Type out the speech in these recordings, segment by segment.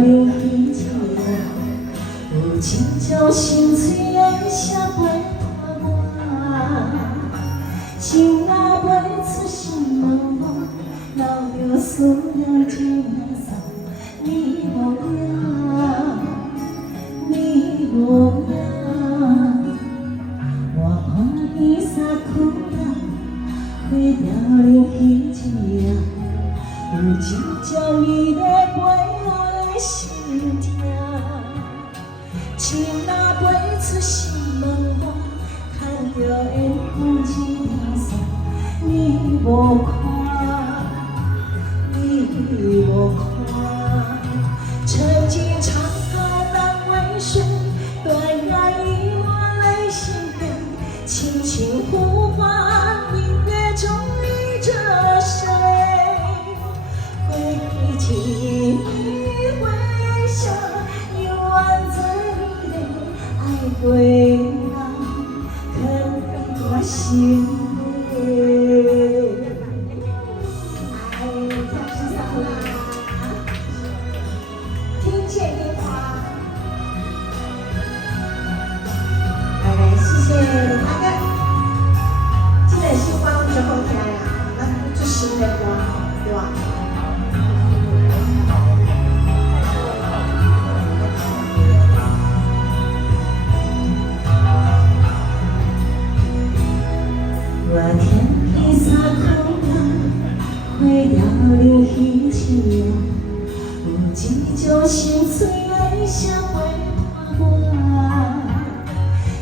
流彼一有情叫心碎的声陪伴我，情若袂出心问我，留着思念一送你无影，你无影。我看伊衫裤仔，花条流彼一有一种美丽背后的心痛。情若袂出心问我，牵着缘分一条线，你无看，你无看。曾经沧海难为水，断然已满泪心悲。轻轻呼唤，明月中依着谁？回忆起你微笑，幽暗醉泪，爱过人，刻在我心里。哎，太欣赏啦！听见樱花，哎，谢谢大哥。今日新歌最好听呀，咱最新的歌，对吧？我天披衫裤仔，花条流彼一有一种心碎的声陪伴我。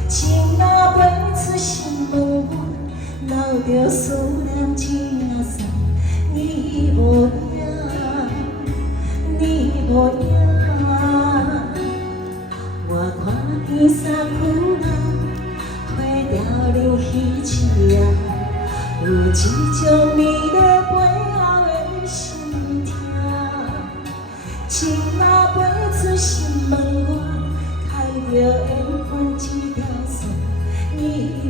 情若袂出心问我，留着思念一送你无影，你无影。我看伊衫裤仔，花条流彼一有一种美丽背后的心痛。情若袂出心问我，牵着缘分一条线，你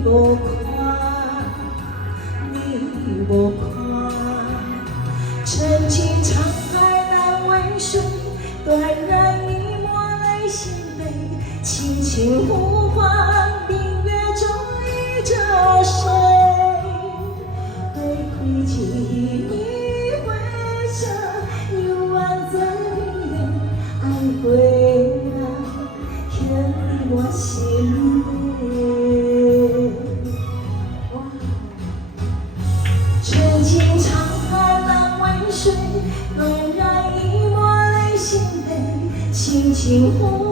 无看，你无看。曾经沧海难为水，断然已满泪心悲。轻轻呼唤，明月中依着谁？回忆起你微笑，幽暗醉泪，爱过人，刻在我心里。曾经沧海难为水，断然已满泪心悲。轻轻呼